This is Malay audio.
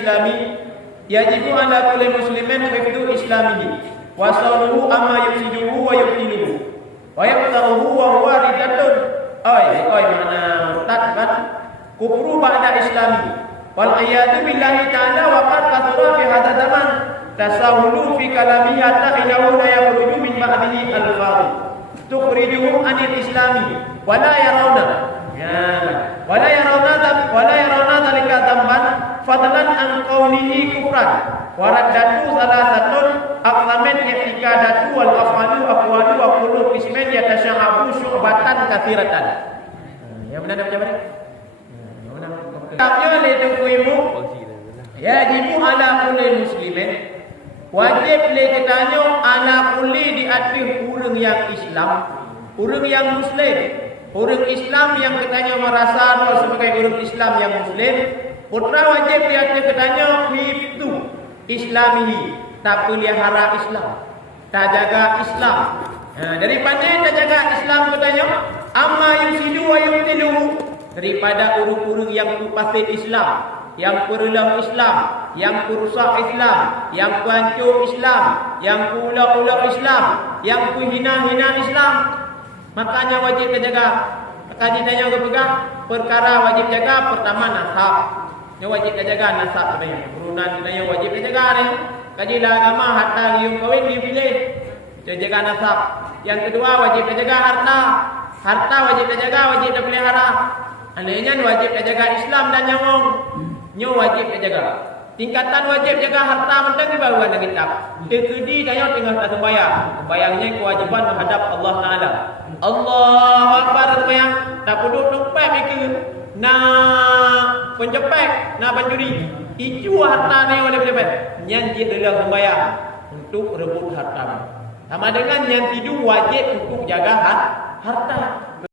islami yajibu ala kulli muslimin hifdhu islamihi wa sawluhu amma yufsiduhu wa yubtiluhu wa yaqtaruhu wa huwa riddatun mana murtad kufru ba'da islami wal ayatu billahi ta'ala wa qad kathura fi hadha zaman tasawulu fi kalamihi hatta innahu la yakhruju min ba'dihi al-fadhi tukhrijuhum anil islami wa la yarawna dhalika dhanban fadlan an qawlihi kufran wa raddatu salasatun aqsamin i'tiqadatu wal af'alu aqwalu wa kullu qismin yatashahabu syu'batan katsiratan. Ya benar macam mana? Kitabnya le tukuimu yajibu ala kulli muslimin wajib le ditanya ala kulli di atas orang yang Islam, orang yang muslim, orang Islam yang katanya merasa sebagai orang Islam yang muslim, putra wajib di atas katanya hifdu islamihi, tak pelihara Islam, tak jaga Islam. Daripada tak jaga Islam katanya amma yusidu wa yubtiluhu, daripada urut-urut yang kupasin Islam, yang perelam Islam, yang perusak Islam, yang pancur Islam, yang ulang-ulang Islam, yang hina-hina Islam. Makanya wajib jaga. Kaji tanya ke pegang perkara wajib jaga. Pertama nasab, yang wajib jaga nasab sebenarnya. Keturunan yang wajib jaga ni. Kaji dah agama harta gium kawin dipilih. Jaga nasab. Yang kedua wajib jaga harta. Harta wajib jaga, wajib dipelihara. Anehnya wajib jaga Islam dan nyawang. Nyo wajib jaga. Tingkatan wajib jaga harta mentang baru ada kitab. Tekedi tanya tengah tak sembahyang. Sembahyangnya kewajiban menghadap Allah Taala. Allahu Akbar sembahyang. Tak duduk dompet mikir. Nak penjepek, nak pencuri. Itu harta ni oleh pejabat. Nyanjit dalam sembahyang untuk rebut harta. Sama dengan yang tidur wajib untuk jaga harta.